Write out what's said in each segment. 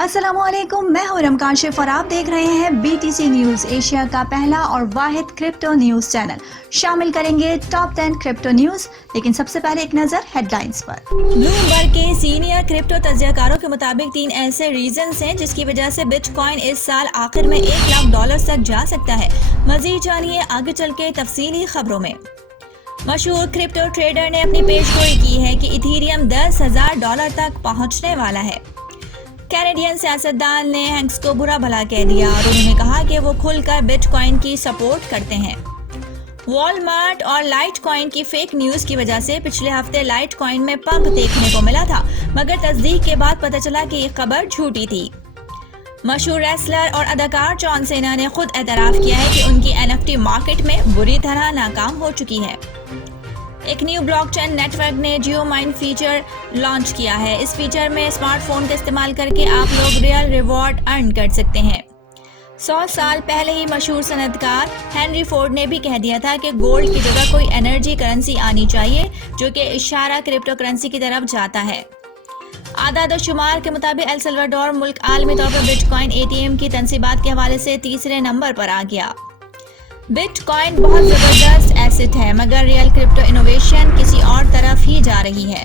अस्सलाम वालेकुम, मैं हूं रमकाशिफ और आप देख रहे हैं BTC न्यूज, एशिया का पहला और वाहिद क्रिप्टो न्यूज चैनल। शामिल करेंगे टॉप 10 क्रिप्टो न्यूज, लेकिन सबसे पहले एक नजर हेडलाइंस पर। ब्लूमबर्ग के सीनियर क्रिप्टो तज्जियाकारों के मुताबिक 3 ऐसे रीजंस हैं जिसकी वजह से बिटकॉइन इस साल आखिर में $1 लाख तक जा सकता है। मजीद जानिए आगे चल के तफसीली खबरों में। मशहूर क्रिप्टो ट्रेडर ने अपनी पेशगोई की है कि इथेरियम $10,000 तक पहुंचने वाला है। कैनेडियन सियासतदान ने हैंक्स को बुरा भला कह दिया और उन्होंने कहा कि वो खुलकर बिटकॉइन की सपोर्ट करते हैं। वॉलमार्ट और लाइटकॉइन की फेक न्यूज की वजह से पिछले हफ्ते लाइटकॉइन में पंप देखने को मिला था, मगर तस्दीक के बाद पता चला कि ये खबर झूठी थी। मशहूर रेसलर और अदाकार जॉन सेना ने खुद एतराफ किया है कि उनकी NFT मार्केट में बुरी तरह नाकाम हो चुकी है। एक न्यू ब्लॉकचेन नेटवर्क ने जियो माइन फीचर लॉन्च किया है। इस फीचर में स्मार्टफोन का इस्तेमाल करके आप लोग रियल रिवॉर्ड अर्न कर सकते हैं। 100 साल पहले ही मशहूर सनतकार हेनरी फोर्ड ने भी कह दिया था कि गोल्ड की जगह कोई एनर्जी करेंसी आनी चाहिए, जो कि इशारा क्रिप्टो करेंसी की तरफ जाता है। आदाद शुमार के मुताबिक एल सल्वाडोर मुल्क आलमी तौर पर बिटकॉइन ATM की तनसीबात के हवाले से तीसरे नंबर पर आ गया। बिटकॉइन बहुत जबरदस्त एसेट है, मगर रियल क्रिप्टो इनोवेशन किसी और तरफ ही जा रही है।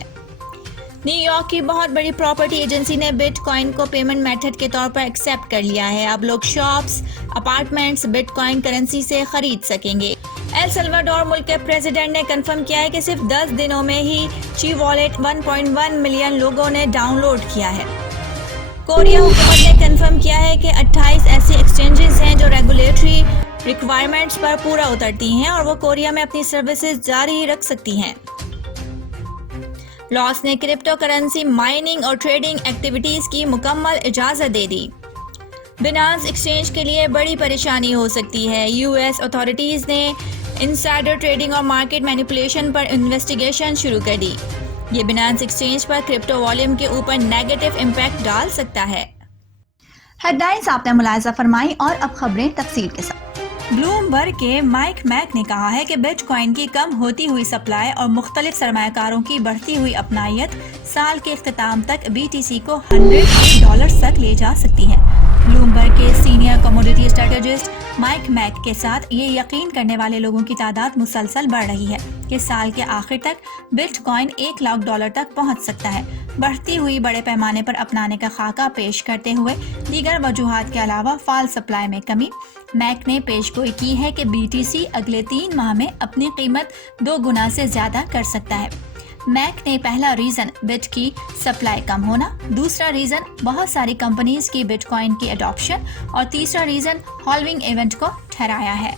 न्यूयॉर्क की बहुत बड़ी प्रॉपर्टी एजेंसी ने बिटकॉइन को पेमेंट मेथड के तौर पर एक्सेप्ट कर लिया है। अब लोग शॉप्स, अपार्टमेंट्स बिटकॉइन करेंसी से खरीद सकेंगे। एल सल्वाडोर मुल्क के प्रेसिडेंट ने कंफर्म किया है कि सिर्फ 10 दिनों में ही ची वॉलेट 1.1 मिलियन लोगों ने डाउनलोड किया है। कोरिया हुकूमत ने कंफर्म किया है कि 28 ऐसी एक्सचेंजेस हैं जो रेगुलेटरी रिक्वायरमेंट्स पर पूरा उतरती हैं और वो कोरिया में अपनी सर्विसेज जारी रख सकती हैं। लॉस ने क्रिप्टो करेंसी माइनिंग और ट्रेडिंग एक्टिविटीज की मुकम्मल इजाजत दे दी। बिनांस एक्सचेंज के लिए बड़ी परेशानी हो सकती है। US अथॉरिटीज ने इनसाइडर ट्रेडिंग और मार्केट मैनिपुलेशन पर इन्वेस्टिगेशन शुरू कर दी। ये बिनांस एक्सचेंज पर क्रिप्टो वॉल्यूम के ऊपर नेगेटिव इम्पैक्ट डाल सकता है। हेडलाइंस आपने मुलाहिजा फरमाई और अब खबरें तफसील के साथ। ब्लूमबर्ग के माइक मैक ने कहा है कि बिटकॉइन की कम होती हुई सप्लाई और मुख्तलिफ सरमायाकारों की बढ़ती हुई अपनायत साल के इख्तिताम तक BTC को $100 तक ले जा सकती है। ब्लूमबर्ग के senior commodity strategist Mike Mac के साथ ये यकीन करने वाले लोगों की तादाद मुसलसल बढ़ रही है कि साल के आखिर तक बिटकॉइन $1 लाख तक पहुंच सकता है। बढ़ती हुई बड़े पैमाने पर अपनाने का खाका पेश करते हुए दीगर वजूहात के अलावा फाल सप्लाई में कमी, मैक ने पेशगोई की है कि BTC अगले 3 माह में अपनी कीमत 2 गुना से ज्यादा कर सकता है। मैक ने पहला रीजन बिट की सप्लाई कम होना, दूसरा रीजन बहुत सारी कंपनीज की बिटकॉइन की अडॉप्शन और तीसरा रीजन हॉल्विंग इवेंट को ठहराया है।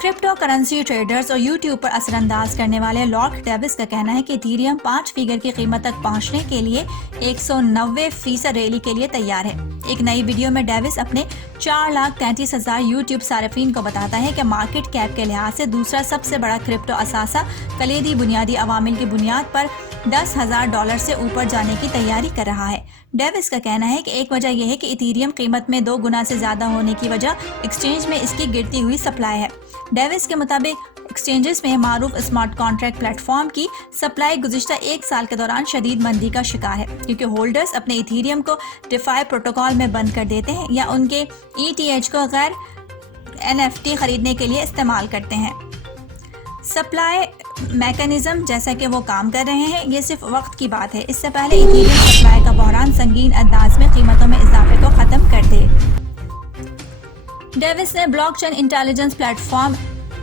क्रिप्टो करेंसी ट्रेडर्स और यूट्यूब पर असरअंदाज करने वाले लॉर्ड डेविस का कहना है कि इथेरियम 5 फिगर की कीमत तक पहुंचने के लिए 190% रैली के लिए तैयार है। एक नई वीडियो में डेविस अपने 4,33,000 यूट्यूब सार्फिन को बताता है कि मार्केट कैप के लिहाज से दूसरा सबसे बड़ा क्रिप्टो असासा कलीदी बुनियादी अवामिल की बुनियाद पर $10,000 से ऊपर जाने की तैयारी कर रहा है। डेविस का कहना है कि एक वजह यह है कि इथेरियम कीमत में 2 गुना से ज्यादा होने की वजह एक्सचेंज में इसकी गिरती हुई सप्लाई है। डेविस के मुताबिक एक्सचेंजेस में मारूफ स्मार्ट कॉन्ट्रैक्ट प्लेटफॉर्म की सप्लाई गुज़िश्ता 1 साल के दौरान शदीद मंदी का शिकार है, क्योंकि होल्डर्स अपने इथेरियम को डिफाई प्रोटोकॉल में बंद कर देते हैं या उनके ETH को गैर NFT खरीदने के लिए इस्तेमाल करते हैं। सप्लाई मैकेनिज्म जैसा कि वो काम कर रहे हैं, ये सिर्फ वक्त की बात है। इससे पहले इथेरियम सप्लाई का बहरान संगीन अंदाज में कीमतों में इजाफे को खत्म कर दे। डेविस ने blockchain intelligence platform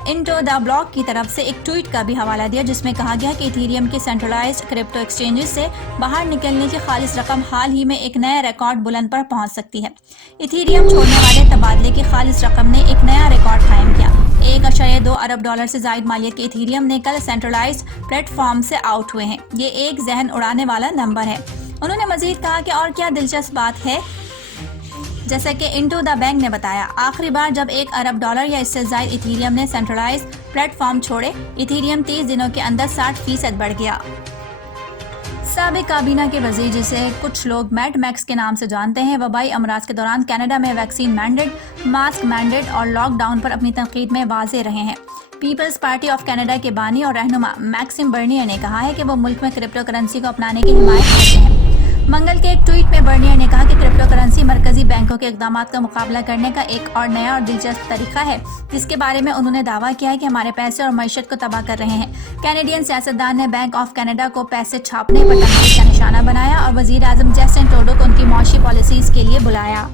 into the block की तरफ से एक ट्वीट का भी हवाला दिया, जिसमें कहा गया कि इथेरियम के सेंट्रलाइज्ड क्रिप्टो एक्सचेंजेस से बाहर निकलने की खालिस रकम हाल ही में एक नया रिकॉर्ड बुलंद पर पहुंच सकती है। इथेरियम छोड़ने वाले तबादले की खालिस रकम ने एक नया रिकॉर्ड कायम किया। $1.2 अरब से जायद मालियत के इथेरियम ने कल सेंट्रलाइज्ड प्लेटफॉर्म से आउट हुए हैं। ये एक जहन उड़ाने वाला नंबर है। उन्होंने मजीद कहा कि और क्या दिलचस्प बात है, जैसा कि इनटू द बैंक ने बताया, आखिरी बार जब $1 अरब या इससे ज्यादा इथेरियम ने सेंट्रलाइज्ड प्लेटफॉर्म छोड़े, इथेरियम 30 दिनों के अंदर 60% बढ़ गया। साबिक काबीना के वजीर, जिसे कुछ लोग मैड मैक्स के नाम से जानते हैं, वबाई अमराज के दौरान कनाडा में वैक्सीन मैंडेट, मास्क मैंडेट और लॉकडाउन पर अपनी तनकीद में वाज़ेह रहे हैं। पीपल्स पार्टी ऑफ कनाडा के बानी और रहनुमा मैक्सिम बर्नियर ने कहा है कि वो मुल्क में क्रिप्टो करेंसी को अपनाने की हिमायत करते हैं। منگل کے ایک ٹویٹ میں برنیئر نے کہا کہ کرپٹو کرنسی مرکزی بینکوں کے اقدامات کا مقابلہ کرنے کا ایک اور نیا اور دلچسپ طریقہ ہے، جس کے بارے میں انہوں نے دعویٰ کیا ہے کہ ہمارے پیسے اور معیشت کو تباہ کر رہے ہیں۔ کینیڈین سیاستدان نے بینک آف کینیڈا کو پیسے چھاپنے پر تنقید کا نشانہ بنایا اور وزیر اعظم جسٹن ٹروڈو کو ان کی معاشی پالیسیز کے لیے بلایا۔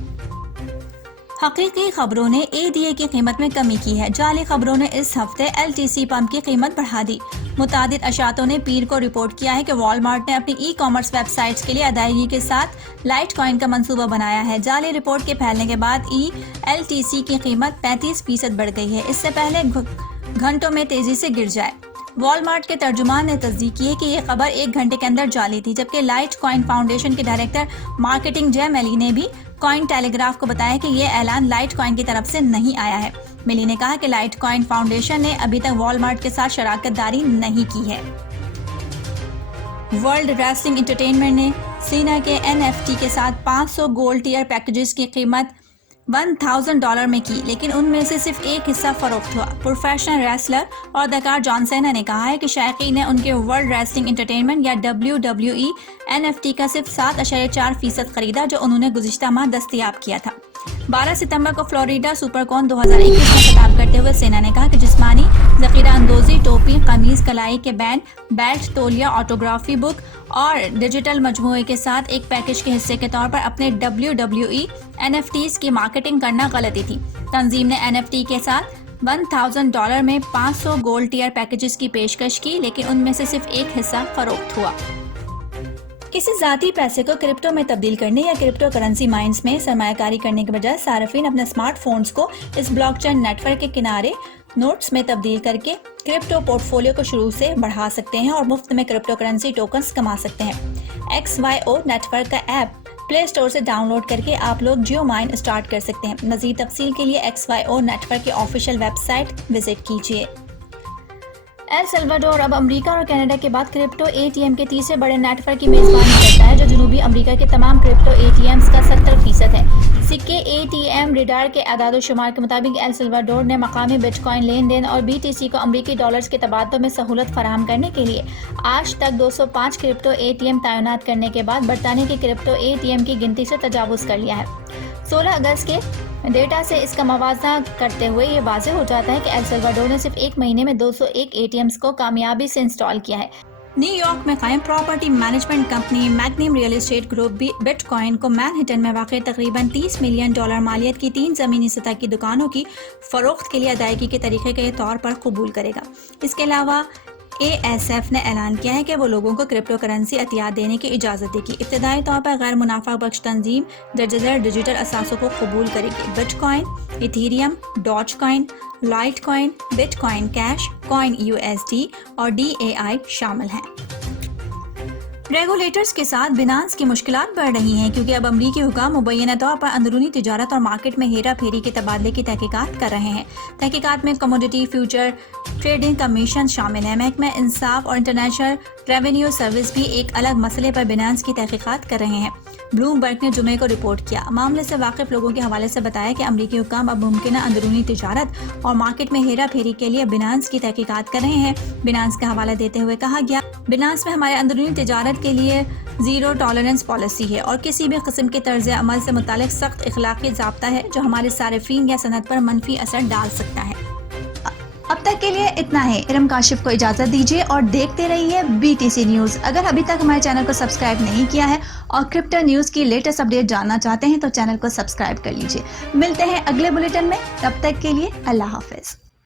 حقیقی خبروں نے ADA کی قیمت میں کمی کی ہے۔ جعلی خبروں نے اس ہفتے LTC پمپ کی قیمت بڑھا دی۔ متعدد اشاعتوں نے پیر کو رپورٹ کیا ہے کہ والمارٹ نے اپنی ای کامرس ویب سائٹس کے لیے ادائیگی کے ساتھ لائٹ کوائن کا منصوبہ بنایا ہے۔ جعلی رپورٹ کے پھیلنے کے بعد LTC کی قیمت 35% بڑھ گئی ہے، اس سے پہلے گھنٹوں میں تیزی سے گر جائے۔ والمارٹ کے ترجمان نے تصدیق کی ہے کہ یہ خبر 1 گھنٹے کے اندر جعلی تھی، جبکہ لائٹ کوائن فاؤنڈیشن کے ڈائریکٹر مارکیٹنگ جے میلی نے بھی کوائن ٹیلی گراف کو بتایا کہ یہ اعلان لائٹ کوائن کی طرف سے نہیں آیا ہے۔ میلی نے کہا کہ لائٹ کوائن فاؤنڈیشن نے ابھی تک والمارٹ کے ساتھ شراکت داری نہیں کی ہے۔ ورلڈ ریسلنگ انٹرٹینمنٹ نے سینا کے NFT کے ساتھ 500 گولڈ ٹیئر پیکجز کی قیمت $1000 میں کی، لیکن ان میں سے صرف ایک حصہ فروخت ہوا۔ پروفیشنل ریسلر اور اداکار جان سینا نے کہا ہے کہ شائقین نے ان کے ورلڈ ریسلنگ انٹرٹینمنٹ یا WWE NFT کا صرف 7.4% خریدا، جو انہوں نے گزشتہ ماہ دستیاب کیا تھا۔ 12 ستمبر کو فلوریڈا سپر کون 2021 میں خطاب کرتے ہوئے سینا نے کہا کہ جسمانی ذخیرہ اندوزی، ٹوپی، قمیض، کلائی کے بینڈ، بیلٹ، تولیہ، آٹوگرافی بک اور ڈیجیٹل مجموعے کے ساتھ ایک پیکج کے حصے کے طور پر اپنے WWE NFTs کی مارکیٹنگ کرنا غلطی تھی۔ تنظیم نے NFT کے ساتھ $1000 میں 500 گولڈ ٹیئر پیکجز کی پیشکش کی، لیکن ان میں سے صرف ایک حصہ فروخت ہوا۔ کسی ذاتی پیسے کو کرپٹو میں تبدیل کرنے یا کرپٹو کرنسی مائنز میں سرمایہ کاری کرنے کے بجائے صارفین اپنے اسمارٹ فونز کو اس بلاک چین نیٹ ورک کے کنارے نوٹس میں تبدیل کر کے کرپٹو پورٹ فولیو کو شروع سے بڑھا سکتے ہیں اور مفت میں کرپٹو کرنسی ٹوکنز کما سکتے ہیں۔ XYO نیٹ ورک کا ایپ پلے اسٹور سے ڈاؤن لوڈ کر کے آپ لوگ جیو مائن اسٹارٹ کر سکتے ہیں۔ مزید تفصیل کے لیے XYO نیٹ ورک کی آفیشیل ویب سائٹ وزٹ کیجیے۔ ایل سلواڈور اب امریکہ اور کینیڈا کے بعد کرپٹو ATM کے تیسرے بڑے نیٹ ورک کی میزبانی کرتا ہے، جو جنوبی امریکہ کے تمام کرپٹو ATMs کا 70% ہے۔ سکے ATM ریڈار کے اعداد و شمار کے مطابق ایل سلواڈور نے مقامی بٹ کوائن لین دین اور BTC کو امریکی ڈالرز کے تبادلے میں سہولت فراہم کرنے کے لیے آج تک 205 کرپٹو ATM تعینات کرنے کے بعد برطانیہ کی کرپٹو ATM کی گنتی سے تجاوز کر لیا ہے۔ 16 اگست کے ڈیٹا سے اس کا موازنہ کرتے ہوئے یہ واضح ہو جاتا ہے کہ ایل سلواڈور نے صرف ایک مہینے میں 201 ATMs کو کامیابی سے انسٹال کیا ہے۔ نیو یارک میں قائم property management company Magnum real estate group bitcoin کو مینہٹن میں واقع تقریباً $30 ملین مالیت کی 3 زمینی سطح کی دکانوں کی فروخت کے لیے ادائیگی کے طریقے کے طور پر قبول کرے گا۔ اس کے علاوہ ASF نے اعلان کیا ہے کہ وہ لوگوں کو کرپٹو کرنسی عطیات دینے کی اجازت دے گی۔ ابتدائی طور پر غیر منافع بخش تنظیم درجہ ذیل ڈیجیٹل اثاثوں کو قبول کرے گی۔ But coin, Ethereum, dodge coin, light coin, but coin cash, coin USD اور DAI شامل ہیں۔ ریگولیٹرز کے ساتھ بینانس کی مشکلات بڑھ رہی ہیں، کیونکہ اب امریکی حکام مبینہ طور پر اندرونی تجارت اور مارکیٹ میں ہیرا پھیری کے تبادلے کی تحقیقات کر رہے ہیں۔ تحقیقات میں کموڈٹی فیوچر ٹریڈنگ کمیشن شامل ہے۔ محکمہ انصاف اور انٹرنیشنل ریونیو سروس بھی ایک الگ مسئلے پر بینانس کی تحقیقات کر رہے ہیں۔ بلومبرگ نے جمعے کو رپورٹ کیا، معاملے سے واقف لوگوں کے حوالے سے بتایا کہ امریکی حکام اب ممکنہ اندرونی تجارت اور مارکیٹ میں ہیرا پھیری کے لیے بینانس کی تحقیقات کر رہے ہیں۔ بینانس کا حوالہ دیتے ہوئے کہا گیا، بینانس میں ہمارے اندرونی تجارت کے لیے زیرو ٹالرنس پالیسی ہے اور کسی بھی قسم کے طرز عمل سے متعلق سخت اخلاقی ضابطہ ہے جو ہمارے صارفین یا صنعت پر منفی اثر ڈال سکتا ہے۔ اب تک کے لیے اتنا ہے۔ ارم کاشف کو اجازت دیجیے اور دیکھتے رہیے BTC نیوز۔ اگر ابھی تک ہمارے چینل کو سبسکرائب نہیں کیا ہے اور کرپٹو نیوز کی لیٹسٹ اپڈیٹ جاننا چاہتے ہیں تو چینل کو سبسکرائب کر لیجیے۔ ملتے ہیں اگلے بلیٹن میں، تب تک کے لیے اللہ حافظ۔